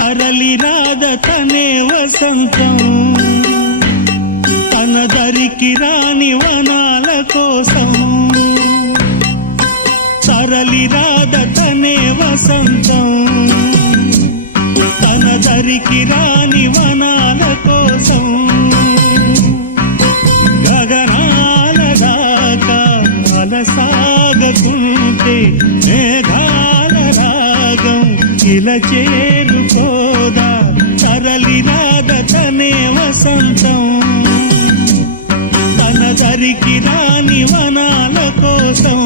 తరలి రాద తనే వసంతం తన దరికి రాని వనాల కోసం తరలి రాద తనే వసంతం తన దరికి రాని వనాల కోసం గగనాల దాకా అలసాగకుంటే మేఘాల రాగం ఇలా చేరుకోదా తరలి రాద తనే వసంతం తన దరికి రాని వనాల కోసం